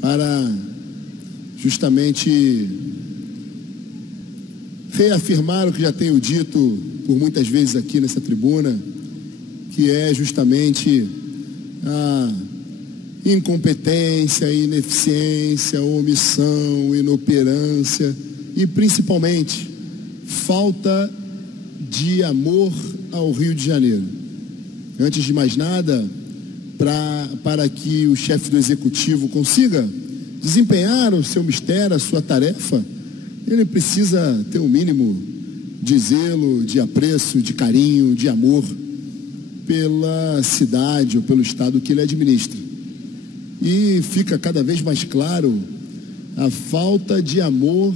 para justamente reafirmar o que já tenho dito por muitas vezes aqui nessa tribuna, que é justamente a incompetência, ineficiência, omissão, inoperância e principalmente falta de amor ao Rio de Janeiro. Antes de mais nada, para que o chefe do executivo consiga desempenhar o seu mistério, a sua tarefa, ele precisa ter um mínimo de zelo, de apreço, de carinho, de amor pela cidade ou pelo estado que ele administra. E fica cada vez mais claro a falta de amor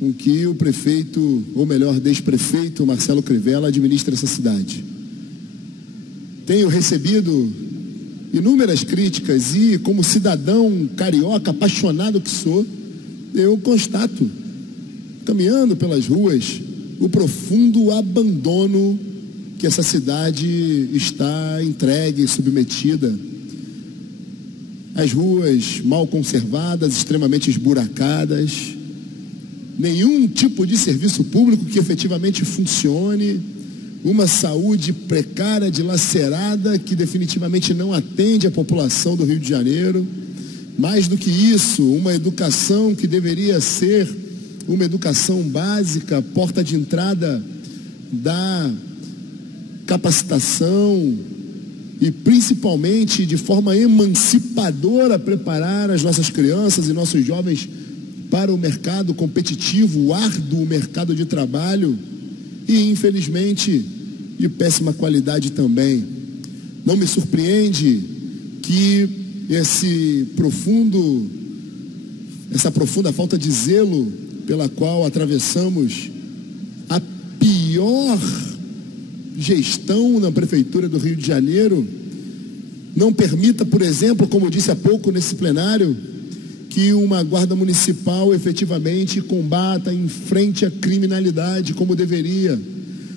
com que o prefeito, ou melhor, desprefeito Marcelo Crivella administra essa cidade. Tenho recebido inúmeras críticas e, como cidadão carioca apaixonado que sou, eu constato, caminhando pelas ruas, o profundo abandono que essa cidade está entregue, submetida. As ruas mal conservadas, extremamente esburacadas, nenhum tipo de serviço público que efetivamente funcione, uma saúde precária, dilacerada, que definitivamente não atende a população do Rio de Janeiro. Mais do que isso, uma educação que deveria ser uma educação básica, porta de entrada da capacitação e principalmente de forma emancipadora preparar as nossas crianças e nossos jovens para o mercado competitivo, o árduo mercado de trabalho e, infelizmente, de péssima qualidade também. Não me surpreende que essa profunda falta de zelo pela qual atravessamos a pior gestão na Prefeitura do Rio de Janeiro não permita, por exemplo, como disse há pouco nesse plenário, que uma guarda municipal efetivamente combata, enfrente a criminalidade como deveria.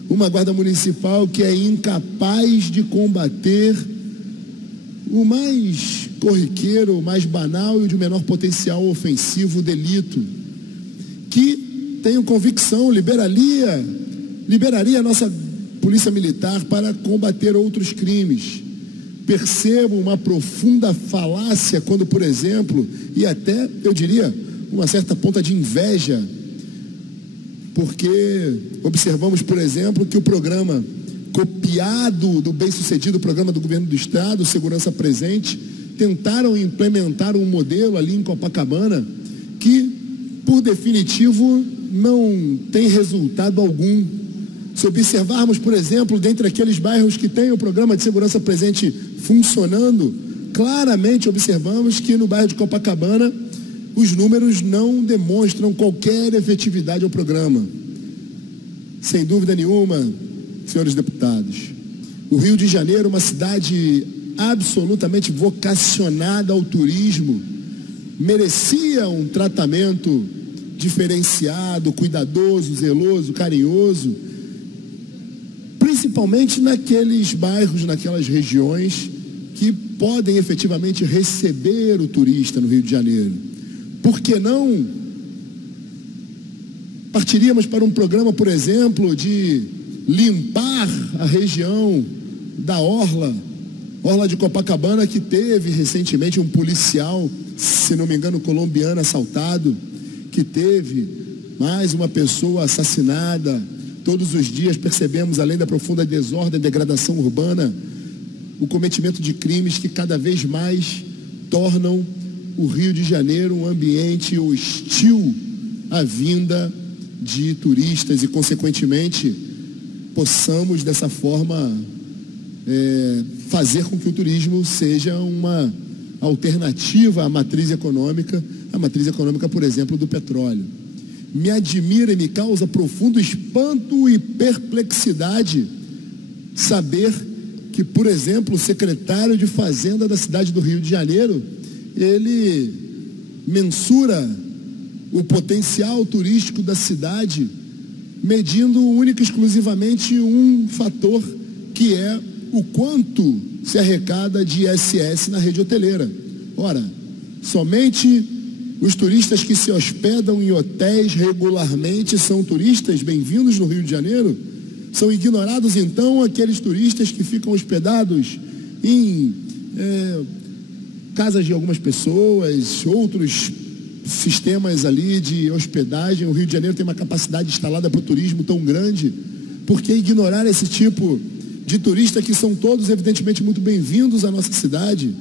Uma guarda municipal que é incapaz de combater o mais corriqueiro, o mais banal e o de menor potencial ofensivo, o delito. Que tenho convicção, liberaria a nossa Polícia Militar para combater outros crimes. Percebo uma profunda falácia quando, por exemplo, e até, eu diria, uma certa ponta de inveja, porque observamos, por exemplo, que o programa copiado do bem-sucedido programa do governo do estado, Segurança Presente, tentaram implementar um modelo ali em Copacabana que, por definitivo, não tem resultado algum. Se observarmos, por exemplo, dentre aqueles bairros que tem o programa de Segurança Presente funcionando, claramente observamos que no bairro de Copacabana os números não demonstram qualquer efetividade ao programa. Sem dúvida nenhuma, senhores deputados, o Rio de Janeiro, uma cidade absolutamente vocacionada ao turismo, merecia um tratamento diferenciado, cuidadoso, zeloso, carinhoso, principalmente naqueles bairros, naquelas regiões que podem efetivamente receber o turista no Rio de Janeiro. Por que não partiríamos para um programa, por exemplo, de limpar a região da Orla de Copacabana, que teve recentemente um policial, se não me engano, colombiano, assaltado, que teve mais uma pessoa assassinada. Todos os dias percebemos, além da profunda desordem e degradação urbana, o cometimento de crimes que cada vez mais tornam o Rio de Janeiro um ambiente hostil à vinda de turistas e, consequentemente, possamos, dessa forma, fazer com que o turismo seja uma alternativa à matriz econômica, por exemplo, do petróleo. Me admira e me causa profundo espanto e perplexidade saber que, por exemplo, o secretário de Fazenda da cidade do Rio de Janeiro, ele mensura o potencial turístico da cidade medindo única e exclusivamente um fator, que é o quanto se arrecada de ISS na rede hoteleira. Ora, Somente os turistas que se hospedam em hotéis regularmente são turistas bem-vindos no Rio de Janeiro? São ignorados, então, aqueles turistas que ficam hospedados em casas de algumas pessoas, outros sistemas ali de hospedagem? O Rio de Janeiro tem uma capacidade instalada para o turismo tão grande. Por que ignorar esse tipo de turista, que são todos, evidentemente, muito bem-vindos à nossa cidade?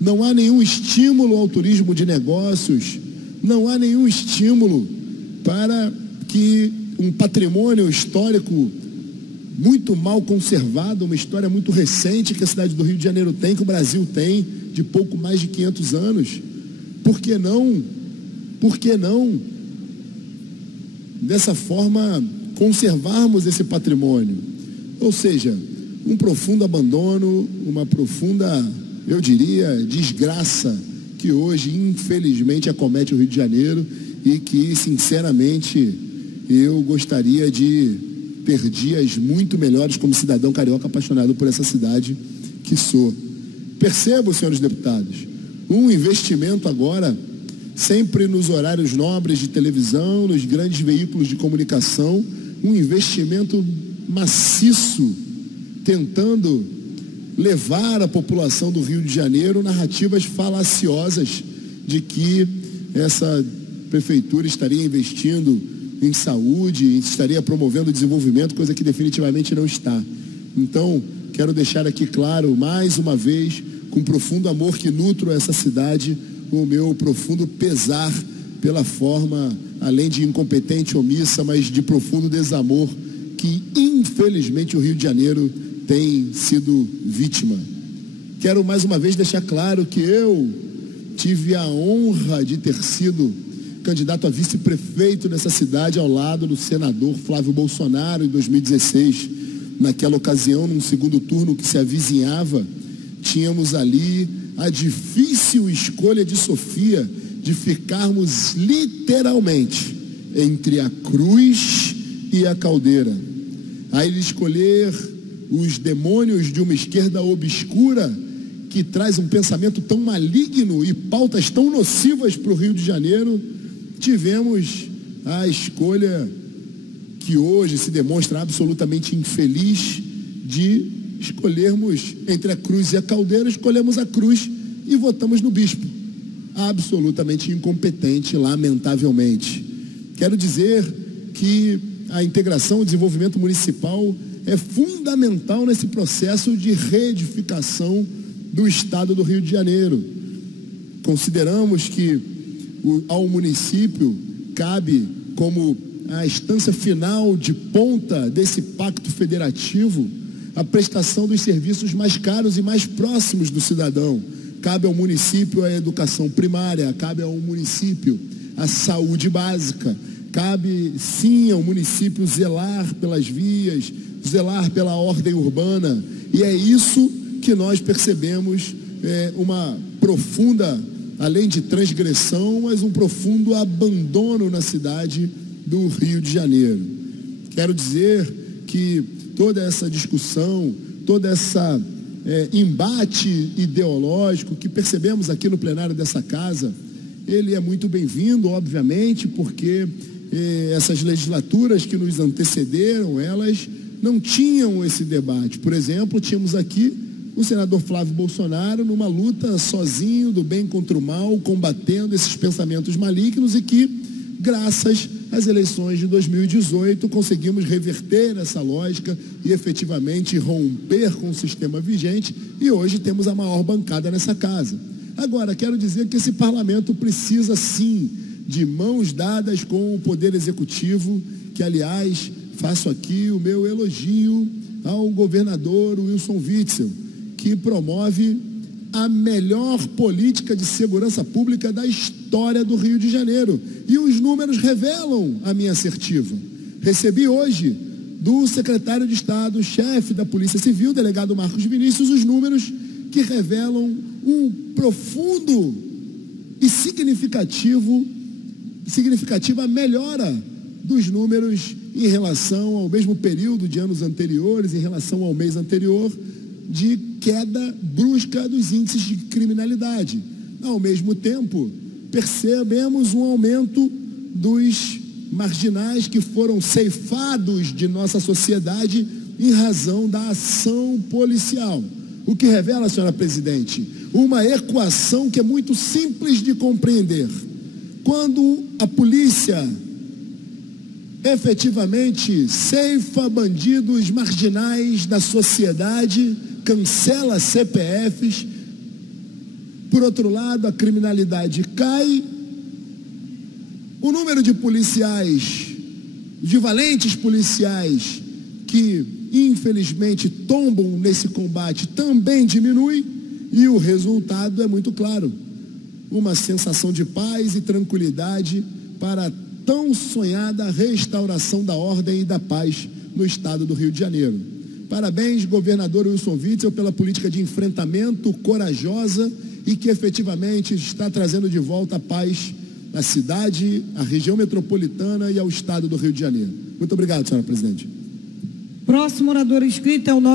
Não há nenhum estímulo ao turismo de negócios, não há nenhum estímulo para que um patrimônio histórico muito mal conservado, uma história muito recente que a cidade do Rio de Janeiro tem, que o Brasil tem, de pouco mais de 500 anos. Por que não? Por que não, dessa forma, conservarmos esse patrimônio? Ou seja, um profundo abandono, uma profunda, eu diria, desgraça que hoje, infelizmente, acomete o Rio de Janeiro e que, sinceramente, eu gostaria de ter dias muito melhores como cidadão carioca apaixonado por essa cidade que sou. Percebo, senhores deputados, um investimento agora, sempre nos horários nobres de televisão, nos grandes veículos de comunicação, um investimento maciço, tentando levar à população do Rio de Janeiro narrativas falaciosas de que essa prefeitura estaria investindo em saúde, estaria promovendo o desenvolvimento, coisa que definitivamente não está. Então, quero deixar aqui claro, mais uma vez, com profundo amor que nutro essa cidade, o meu profundo pesar pela forma, além de incompetente, omissa, mas de profundo desamor que, infelizmente, o Rio de Janeiro tem sido vítima. Quero mais uma vez deixar claro que eu tive a honra de ter sido candidato a vice-prefeito nessa cidade ao lado do senador Flávio Bolsonaro em 2016. Naquela ocasião, num segundo turno que se avizinhava, tínhamos ali a difícil escolha de Sofia de ficarmos literalmente entre a cruz e a caldeira. A ele escolher os demônios de uma esquerda obscura que traz um pensamento tão maligno e pautas tão nocivas para o Rio de Janeiro, tivemos a escolha que hoje se demonstra absolutamente infeliz de escolhermos entre a cruz e a caldeira. Escolhemos a cruz e votamos no bispo. Absolutamente incompetente, lamentavelmente. Quero dizer que a integração e o desenvolvimento municipal é fundamental nesse processo de reedificação do estado do Rio de Janeiro. Consideramos que ao município cabe, como a instância final de ponta desse pacto federativo, a prestação dos serviços mais caros e mais próximos do cidadão. Cabe ao município a educação primária, cabe ao município a saúde básica, cabe sim ao município zelar pelas vias, zelar pela ordem urbana, e é isso que nós percebemos, uma profunda, além de transgressão, mas um profundo abandono na cidade do Rio de Janeiro. Quero dizer que toda essa discussão, toda essa embate ideológico que percebemos aqui no plenário dessa casa, ele é muito bem-vindo, obviamente, porque essas legislaturas que nos antecederam, elas não tinham esse debate. Por exemplo, tínhamos aqui o senador Flávio Bolsonaro numa luta sozinho do bem contra o mal, combatendo esses pensamentos malignos, e que, graças às eleições de 2018, conseguimos reverter essa lógica e efetivamente romper com o sistema vigente, e hoje temos a maior bancada nessa casa. Agora, quero dizer que esse parlamento precisa sim de mãos dadas com o Poder Executivo, que, aliás, faço aqui o meu elogio ao governador Wilson Witzel, que promove a melhor política de segurança pública da história do Rio de Janeiro. E os números revelam a minha assertiva. Recebi hoje do secretário de Estado, chefe da Polícia Civil, delegado Marcos Vinícius, os números que revelam um profundo e significativa melhora dos números em relação ao mesmo período de anos anteriores, em relação ao mês anterior, de queda brusca dos índices de criminalidade. Ao mesmo tempo, percebemos um aumento dos marginais que foram ceifados de nossa sociedade em razão da ação policial. O que revela, senhora presidente, uma equação que é muito simples de compreender. Quando a polícia efetivamente ceifa bandidos marginais da sociedade, cancela CPFs, por outro lado, a criminalidade cai, o número de policiais, de valentes policiais que infelizmente tombam nesse combate também diminui, e o resultado é muito claro: uma sensação de paz e tranquilidade para a tão sonhada restauração da ordem e da paz no estado do Rio de Janeiro. Parabéns, governador Wilson Witzel, pela política de enfrentamento corajosa e que efetivamente está trazendo de volta a paz à cidade, à região metropolitana e ao estado do Rio de Janeiro. Muito obrigado, senhora presidente. Próximo orador inscrito é o nobre